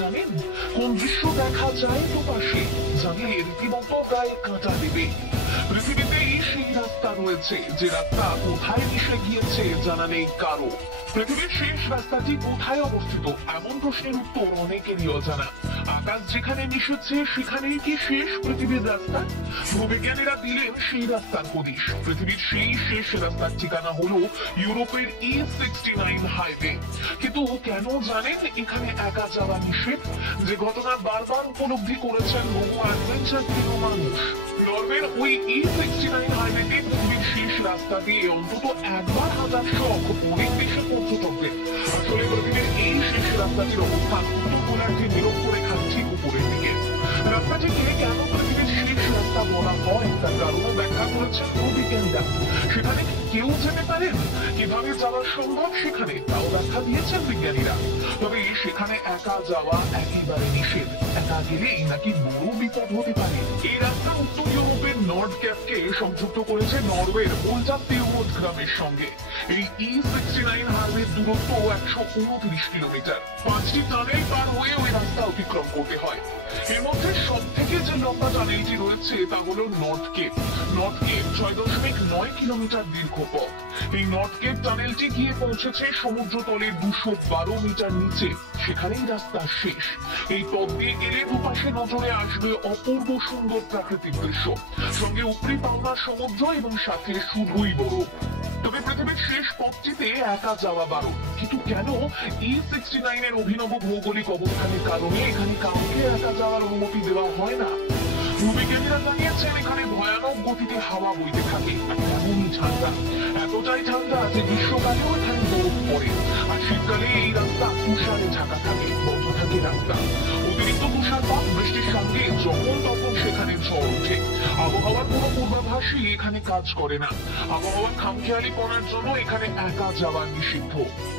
জানেন কোন দৃশ্য দেখা যায় দুপাশে? জানলে রীতিমতো গায়ে কাঁটা দেবে। পৃথিবীতেই সেই রাস্তা রয়েছে যে রাস্তা কোথায় মিশে গিয়েছে জানা নেই কারো। পৃথিবীর শেষ রাস্তাটি কোথায় অবস্থিত এমন প্রশ্নের উত্তর অনেকেরই অজানা। আকাশ যেখানে মিশেছে সেখানেই কি শেষ পৃথিবীর রাস্তা? ভূবিজ্ঞানীরা দিলেন সেই রাস্তার হদিশ। পৃথিবীর সেই শেষ রাস্তার ঠিকানা হলো ইউরোপের E69 হাইওয়ে। কিন্তু কেন জানেন এখানে একা যাওয়া নিষেধ? যে ঘটনা বারবার উপলব্ধি করেছেন বহু অ্যাডভেঞ্চার প্রিয় মানুষ। নরওয়ের ওই E69 হাইওয়েতে পৃথিবীর শেষ রাস্তা দিয়ে অন্তত একবার হাজার শখ অনেক দেশের পর্যটকদের। আসলে পৃথিবীর এই শেষ রাস্তাটির অবস্থান উত্তর গোলার্ধের নিরক্ষরেখার ঠিক উপরের দিকে। রাস্তাটিকে কেন পৃথিবীর শেষ রাস্তা বলা হয় তার কারণও ব্যাখ্যা করেছেন ভূবিজ্ঞানীরা। সেখানে কেউ যেতে পারেন, কিভাবে যাওয়া সম্ভব সেখানে তাও ব্যাখ্যা দিয়েছেন বিজ্ঞানীরা। তবে সেখানে একা যাওয়া একেবারে নিষেধ। একা গেলেই নাকি বড় বিপদ হতে পারে। এই রাস্তা উত্তর ইউরোপের নর্ড ক্যাপকে সংযুক্ত করেছে নরওয়ের ওলজাফিউরড গ্রামের সঙ্গে। এই E69 হাইওয়ের দূরত্ব 129 কিলোমিটার। 5টি টানেল পার হয়ে ওই রাস্তা অতিক্রম করতে হয়। এর মধ্যে সব থেকে যে লম্বা টানেলটি রয়েছে তা হলো North Cape. North Cape 6.9 kilometre দীর্ঘ পথ। এই নর্থ কেপ টানেলটি গিয়ে পৌঁছেছে সমুদ্রতলের 212 মিটার নিচে। সেখানেই রাস্তা শেষ। এই পথ দিয়ে গেলে দুপাশে নজরে আসবে অপূর্ব সুন্দর প্রাকৃতিক দৃশ্য, সঙ্গে উপরি পাওনা সমুদ্র এবং সাথে শুধুই বরফ। তবে পৃথিবীর শেষ পথটিতে একা যাওয়া বারণ। কিন্তু কেন? E69 এর অভিনব ভৌগোলিক অবস্থানের কারণে এখানে কাউকে একা যাওয়ার অনুমতি দেওয়া হয় না। ভূবিজ্ঞানীরা জানিয়েছেন এখানে ভয়ানক গতিতে হাওয়া বইতে থাকে, এমনই ঠান্ডা, এতটাই ঠান্ডা যে গ্রীষ্মকালেও এখানে বরফ পড়ে। আর শীতকালে এই রাস্তা তুষারে ঢাকা থাকে, বন্ধ থাকে রাস্তা। অতিরিক্ত তুষারপাত বৃষ্টির সঙ্গে যখন তখন সেখানে ঝড় ওঠে। আবহাওয়ার কোনো পূর্বাভাসই এখানে কাজ করে না। আবহাওয়ার খামখেয়ালিপনার জন্য এখানে একা যাওয়া নিষিদ্ধ।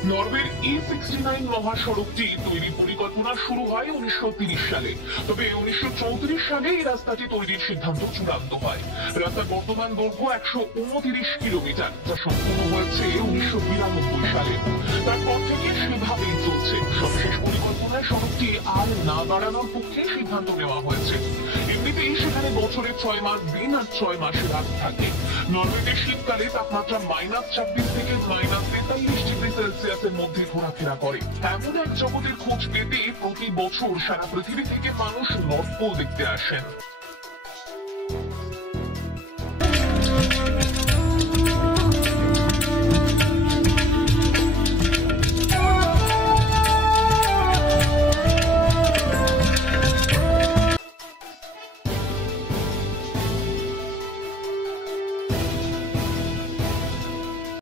নরওয়ের E69 মহাসড়কটি তৈরির পরিকল্পনা শুরু হয় 1930 সালে। তবে 1934 সালে এই রাস্তাটি তৈরির সিদ্ধান্ত চূড়ান্ত হয়। রাস্তার বর্তমান দৈর্ঘ্য 129 কিলোমিটার, যা সম্পূর্ণ হয়েছে 1992 সালে। তারপর থেকে সেভাবেই চলছে। সবশেষ পরিকল্পনায় সড়কটি আর না বাড়ানোর পক্ষে সিদ্ধান্ত নেওয়া হয়েছে। এমনিতেই সেখানে বছরে 6 মাস দিন আর 6 মাসে রাত থাকে। নরওয়েতে শীতকালে তাপমাত্রা -26 থেকে -43 ডিগ্রি সেলসিয়াসের মধ্যে ঘোরাফেরা করে। এমন এক জগতের খোঁজ পেতে প্রতি বছর সারা পৃথিবী থেকে মানুষ নর্থ পোল দেখতে আসেন।